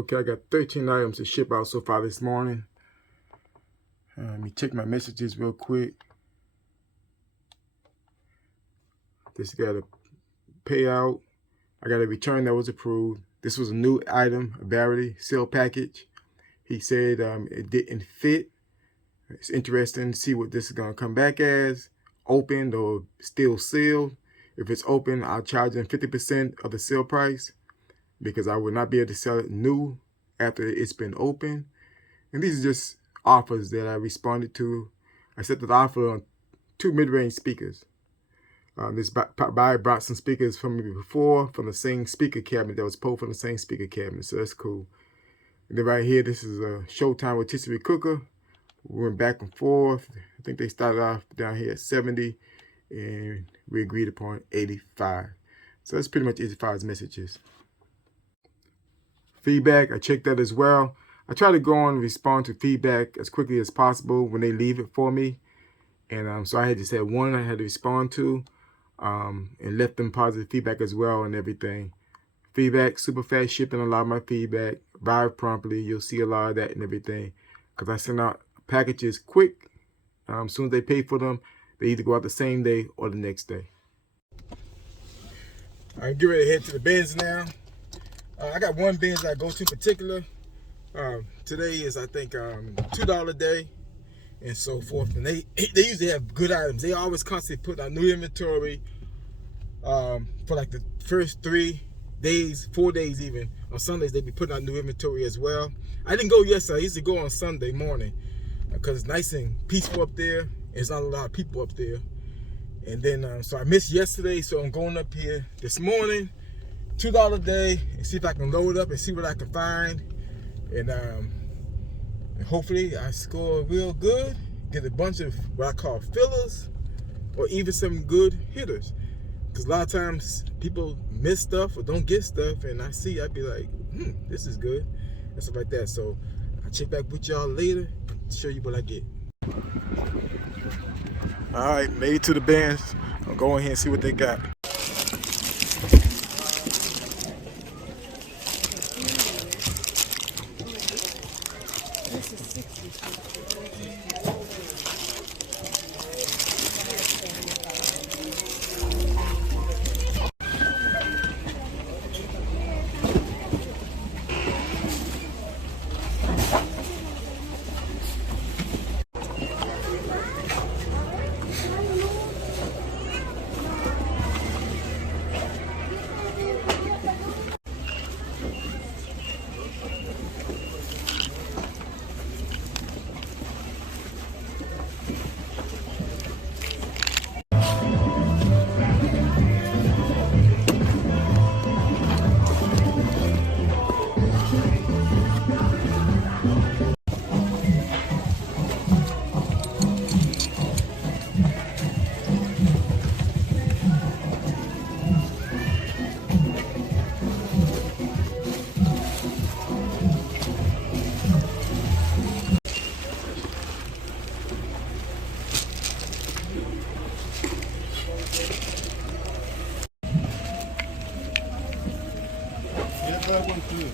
Okay, I got 13 items to ship out so far this morning. Let me check my messages real quick. Just got a payout. I got a return that was approved. This was a new item, a Verity seal package. He said it didn't fit. It's interesting to see what this is going to come back as, opened or still sealed. If it's open, I'll charge them 50% of the sale price because I will not be able to sell it new after it's been opened. And these are just offers that I responded to. I accepted the offer on 2 mid-range speakers. This buyer brought some speakers from me before from the same speaker cabinet that was pulled from the same speaker cabinet, so that's cool. And then right here, this is a Showtime rotisserie cooker. We went back and forth. I think they started off down here at 70, and we agreed upon 85. So that's pretty much 85's messages. Feedback, I checked that as well. I try to go on and respond to feedback as quickly as possible when they leave it for me. And so I had just had one I had to respond to and left them positive feedback as well and everything. Feedback, super fast shipping, a lot of my feedback. Arrive promptly, you'll see a lot of that and everything. Because I send out packages quick. As soon as they pay for them, they either go out the same day or the next day. All right, get ready to head to the bins now. I got one bins I go to in particular. Today is, I think, $2 day and so forth. And they usually have good items. They always constantly put out new inventory for like the first 3 days, 4 days even. On Sundays, they be putting out new inventory as well. I didn't go yesterday. I used to go on Sunday morning because it's nice and peaceful up there. There's not a lot of people up there. And then, so I missed yesterday, so I'm going up here this morning. $2 a day, and see if I can load up and see what I can find. And hopefully I score real good, get a bunch of what I call fillers, or even some good hitters. Because a lot of times people miss stuff or don't get stuff, and I'd be like, this is good, and stuff like that. So I'll check back with y'all later and show you what I get. All right, made it to the bins. I'll go in here and see what they got. That one too.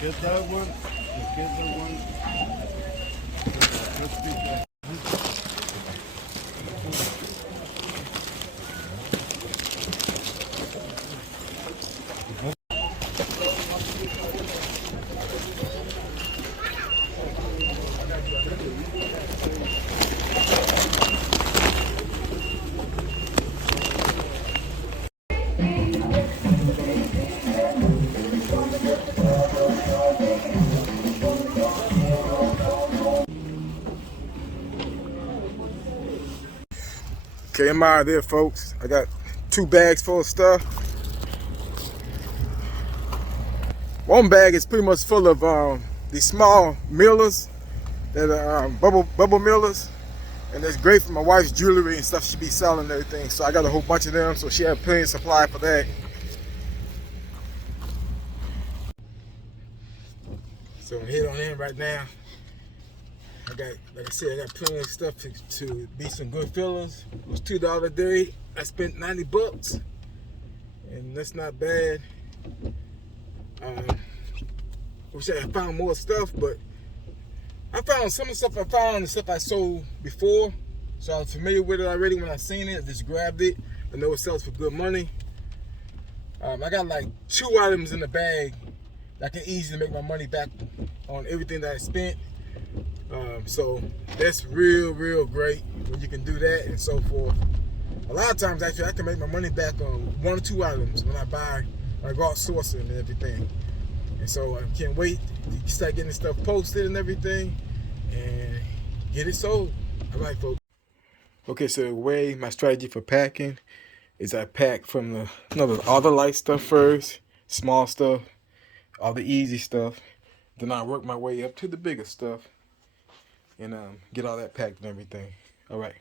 Get that one, and get the one. Just be there. Okay, I'm out of there, folks. I got 2 bags full of stuff. One bag is pretty much full of these small millers that are bubble millers, and that's great for my wife's jewelry and stuff she be selling and everything. So I got a whole bunch of them, so she had plenty of supply for that. So I'm head on in right now. I got, like I said, I got plenty of stuff to be some good fillers. It was $2 a day. I spent 90 bucks, and that's not bad. wish I had found more stuff, but I found some of the stuff I found, the stuff I sold before. So I was familiar with it already when I seen it. I just grabbed it. I know it sells for good money. I got like 2 items in the bag that I can easily make my money back on everything that I spent. So that's real great when you can do that and so forth. A lot of times actually I can make my money back on 1 or 2 items when I go out sourcing and everything. And so I can't wait to start getting this stuff posted and everything and get it sold. All right, folks. Okay, so the way my strategy for packing is I pack from all the light stuff first, small stuff, all the easy stuff. Then I work my way up to the bigger stuff and get all that packed and everything. All right.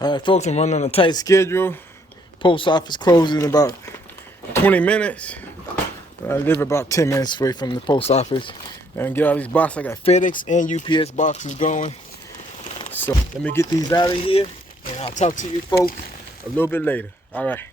All right, folks, I'm running on a tight schedule. Post office closes in about 20 minutes. I live about 10 minutes away from the post office. And get all these boxes. I got FedEx and UPS boxes going. So let me get these out of here, and I'll talk to you folks a little bit later. All right.